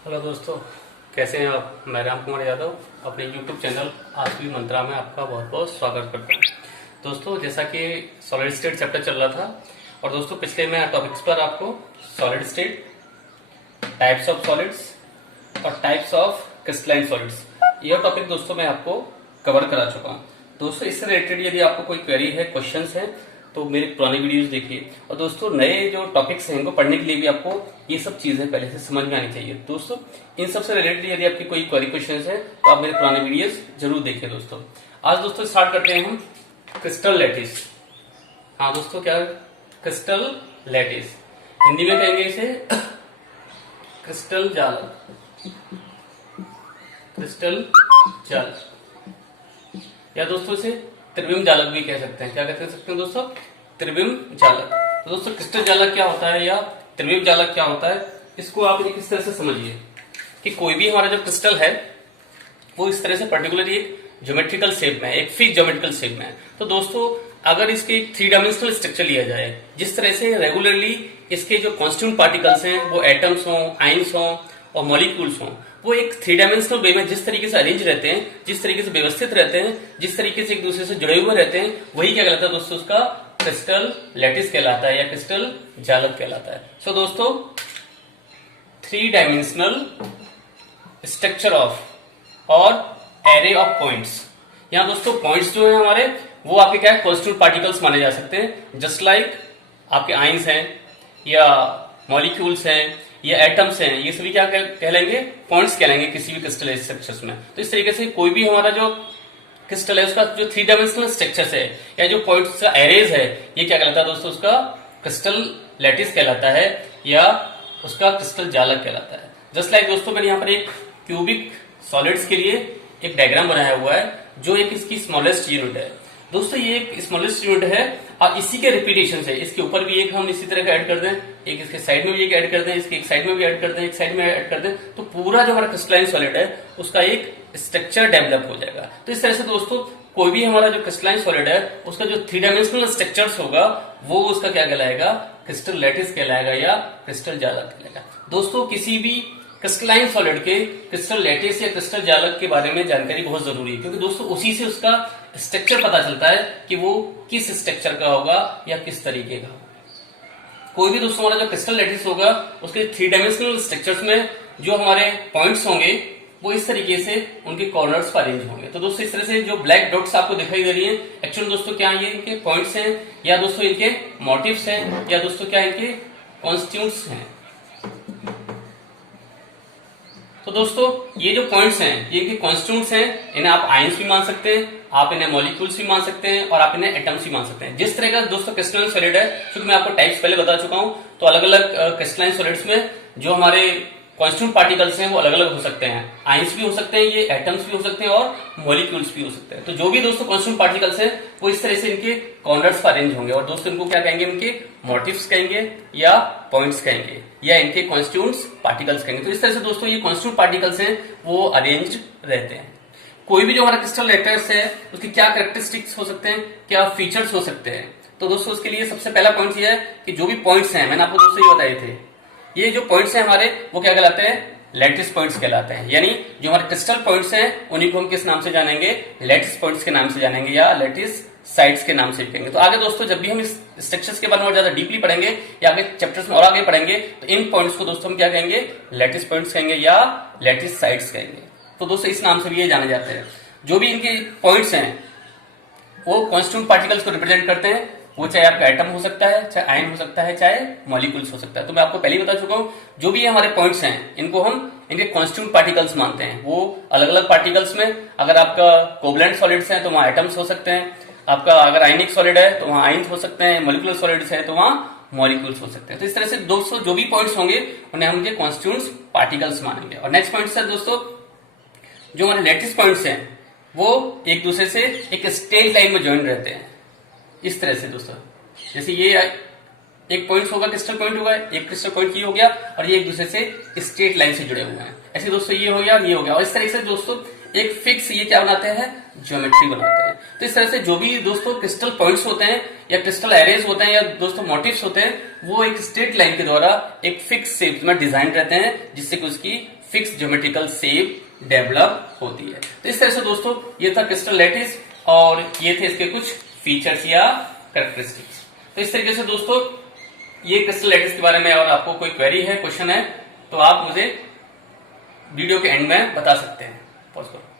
Hello दोस्तों, कैसे हैं आप। मैं राम कुमार यादव अपने YouTube चैनल आसवी मंत्रा में आपका बहुत बहुत स्वागत करता हूँ। दोस्तों, जैसा कि सॉलिड स्टेट चैप्टर चल रहा था और दोस्तों पिछले मैं टॉपिक्स पर आपको solid state, types of solids और टाइप्स ऑफ क्रिस्टलाइन सॉलिड्स, यह टॉपिक दोस्तों मैं आपको कवर करा चुका हूँ। दोस्तों, इससे रिलेटेड यदि आपको कोई क्वेरी है, क्वेश्चंस है, तो मेरे पुराने वीडियोस देखिए। और दोस्तों, नए जो टॉपिक्स हैं इनको पढ़ने के लिए भी आपको ये सब चीजें पहले से समझ में आनी चाहिए। दोस्तों, इन सब से रिलेटेड यदि आपकी कोई क्वेरी क्वेश्चंस है तो आप मेरे पुराने वीडियोस जरूर देखिए। दोस्तों, आज दोस्तों स्टार्ट करते हैं हम क्रिस्टल लैटिस। हाँ दोस्तों, क्या क्रिस्टल लैटिस, हिंदी में कहेंगे इसे क्रिस्टल जालक। क्रिस्टल जालक या दोस्तों इसे त्रिविम जालक भी कह सकते हैं। क्या कह सकते हैं दोस्तों? त्रिविम जालक। तो दोस्तों, क्रिस्टल जालक क्या होता है या त्रिविम जालक क्या होता है, इसको आप इस तरह से समझिए कि कोई भी हमारा जो क्रिस्टल है वो इस तरह से पर्टिकुलरली एक ज्योमेट्रिकल शेप में है, एक फिक्स ज्योमेट्रिकल शेप में है। तो दोस्तों, अगर इसके थ्री डायमेंशनल स्ट्रक्चर लिया जाए, जिस तरह से रेगुलरली इसके जो कॉन्स्टिट्यूंट पार्टिकल्स हैं वो एटम्स हों, आइंस हों और मॉलिक्यूल्स हों, वो एक थ्री डायमेंशनल वे में जिस तरीके से अरेंज रहते हैं, जिस तरीके से व्यवस्थित रहते हैं, जिस तरीके से एक दूसरे से जुड़े हुए रहते हैं, वही क्या कहलाता है दोस्तों? उसका क्रिस्टल लैटिस कहलाता है या क्रिस्टल जालक कहलाता है। सो दोस्तों, थ्री डायमेंशनल स्ट्रक्चर ऑफ और एरे ऑफ पॉइंट्स। यहाँ दोस्तों पॉइंट्स जो है हमारे वो आपके क्या है? कॉन्स्टिट्यूंट पार्टिकल्स माने जा सकते हैं। जस्ट लाइक आपके आइंस हैं या मॉलिक्यूल्स हैं या एटम्स हैं, ये सभी क्या कहलाएंगे? पॉइंट्स कहलाएंगे किसी भी क्रिस्टल स्ट्रक्चर्स में। तो इस तरीके से कोई भी हमारा जो क्रिस्टल है उसका जो थ्री डायमेंशनल स्ट्रक्चर्स है या जो पॉइंट्स का एरेज है, ये क्या कहलाता है दोस्तों? उसका क्रिस्टल लैटिस कहलाता है या उसका क्रिस्टल जालक कहलाता है। जस्ट लाइक दोस्तों, मैंने यहाँ पर एक क्यूबिक सॉलिड्स के लिए एक डायग्राम बनाया हुआ है जो एक इसकी स्मॉलेस्ट यूनिट है। दोस्तों, ये एक स्मॉलेस्ट यूनिट है और इसी के रिपीटेशन से इसके ऊपर भी एक हम इसी तरह का ऐड कर दें, एक इसके साइड में भी एक ऐड कर दें, इसके एक साइड में भी ऐड कर दें, एक साइड में ऐड कर दें, तो पूरा जो हमारा क्रिस्टलाइन सॉलिड है उसका एक स्ट्रक्चर डेवलप हो जाएगा। तो इस तरह से दोस्तों, कोई भी हमारा जो क्रिस्टलाइन सॉलिड है उसका जो थ्री डायमेंशनल स्ट्रक्चर्स होगा वो उसका क्या कहलाएगा? क्रिस्टल लैटिस कहलाएगा या क्रिस्टल जालक कहलाएगा। दोस्तों, किसी भी क्रिस्टलाइन सॉलिड के क्रिस्टल लैटिस या क्रिस्टल जालक के बारे में जानकारी बहुत जरूरी है, क्योंकि दोस्तों उसी से उसका स्ट्रक्चर पता चलता है कि वो किस स्ट्रक्चर का होगा या किस तरीके का होगा। कोई भी दोस्तों हमारा जो क्रिस्टल लैटिस होगा उसके थ्री डायमेंशनल स्ट्रक्चर्स में जो हमारे पॉइंट्स होंगे वो इस तरीके से उनके कॉर्नर्स पर अरेंज होंगे। तो दोस्तों, इस तरह से जो ब्लैक डॉट्स आपको दिखाई दे रही है, एक्चुअली दोस्तों क्या ये इनके पॉइंट्स हैं या दोस्तों इनके मोटिव्स हैं या दोस्तों क्या इनके कॉन्स्टिट्यूंट्स हैं। तो दोस्तों, ये जो पॉइंट्स हैं ये इनके कॉन्स्टिट्यूंट्स हैं। इन्हें आप आयंस भी मान सकते हैं, आप इन्हें मॉलिक्यूल्स भी मान सकते हैं और आप इन्हें एटम्स भी मान सकते हैं। जिस तरह का दोस्तों क्रिस्टलाइन सॉलिड है, क्योंकि मैं आपको टाइप्स पहले बता चुका हूं, तो अलग अलग क्रिस्टलाइन सॉलिड्स में जो हमारे कॉन्स्टिट्यूंट पार्टिकल्स हैं वो अलग अलग हो सकते हैं। आयंस भी हो सकते हैं, ये एटम्स भी हो सकते हैं और मॉलिक्यूल्स भी हो सकते हैं। तो जो भी दोस्तों कॉन्स्टिट्यूंट पार्टिकल्स हैं वो इस तरह से इनके कॉर्नर्स पर अरेंज होंगे और दोस्तों इनको क्या कहेंगे? इनके मोटिव्स कहेंगे या पॉइंट्स कहेंगे या इनके कॉन्स्टिट्यूंट्स पार्टिकल्स कहेंगे। तो इस तरह से दोस्तों ये कॉन्स्टिट्यूंट पार्टिकल्स हैं वो अरेंज रहते हैं। कोई भी जो हमारा क्रिस्टल लैटिस है उसकी क्या कैरेक्टरिस्टिक्स हो सकते हैं, क्या फीचर्स हो सकते हैं? तो दोस्तों उसके लिए सबसे पहला पॉइंट ये है कि जो भी पॉइंट्स हैं, मैंने आपको दोस्तों ये बताए थे, ये जो पॉइंट्स हैं हमारे वो क्या कहलाते हैं? लैटिस पॉइंट्स कहलाते हैं। यानी जो हमारे क्रिस्टल पॉइंट्स हैं उन्हीं को हम किस नाम से जानेंगे? लैटिस पॉइंट्स के नाम से जानेंगे या लैटिस साइड्स के नाम से कहेंगे। तो आगे दोस्तों जब भी हम इस स्ट्रक्चर्स के बारे में और ज्यादा डीपली पढ़ेंगे या आगे चैप्टर्स में और आगे पढ़ेंगे तो इन पॉइंट्स को दोस्तों हम क्या कहेंगे? लैटिस पॉइंट्स कहेंगे या लैटिस साइड्स कहेंगे। तो दोस्तों इस नाम से भी ये जाने जाते हैं। जो भी इनके पॉइंट्स हैं वो कॉन्स्टिट्यूंट पार्टिकल्स को रिप्रेजेंट करते हैं। वो चाहे आपका एटम हो सकता है, चाहे आयन हो सकता है, चाहे मॉलिक्यूल्स हो सकता है। तो मैं आपको पहले ही बता चुका हूं, जो भी हमारे पॉइंट्स हैं इनको हम इनके कॉन्स्टिट्यूंट पार्टिकल्स मानते हैं। वो अलग अलग पार्टिकल्स में, अगर आपका कोवलेंट सॉलिड्स हैं तो वहां एटम्स हो सकते हैं, आपका अगर आयनिक सॉलिड है तो वहां आयन्स हो सकते हैं, मॉलिक्यूलर सॉलिड्स है तो वहां मॉलिक्यूल्स हो सकते हैं। तो इस तरह से दोस्तों जो भी पॉइंट्स होंगे उन्हें हम इनके कॉन्स्टिट्यूंट्स पार्टिकल्स मानेंगे। और नेक्स्ट पॉइंट है दोस्तों, जो हमारे लैटिस पॉइंट्स हैं वो एक दूसरे से एक स्ट्रेट लाइन में ज्वाइन रहते हैं। इस तरह से दोस्तों, जैसे ये एक पॉइंट होगा, क्रिस्टल पॉइंट होगा, एक क्रिस्टल पॉइंट ये हो गया और ये एक दूसरे से स्ट्रेट लाइन से जुड़े हुए हैं। ऐसे दोस्तों ये हो गया और ये हो गया और इस तरह से दोस्तों एक फिक्स ये क्या बनाते हैं? ज्योमेट्री बनाते हैं। तो इस तरह से जो भी दोस्तों क्रिस्टल पॉइंट्स होते हैं या क्रिस्टल एरेज होते हैं या दोस्तों मोटिव्स होते हैं वो एक स्ट्रेट लाइन के द्वारा एक फिक्स शेप में डिजाइन रहते हैं जिससे कि उसकी फिक्स ज्योमेट्रिकल शेप डेवलप होती है। तो इस तरह से दोस्तों ये था क्रिस्टल लैटिस और ये थे इसके कुछ फीचर्स या कैरेक्टरिस्टिक्स। तो इस तरीके से दोस्तों ये क्रिस्टल लैटिस के बारे में और आपको कोई क्वेरी है, क्वेश्चन है तो आप मुझे वीडियो के एंड में बता सकते हैं। पॉज करो।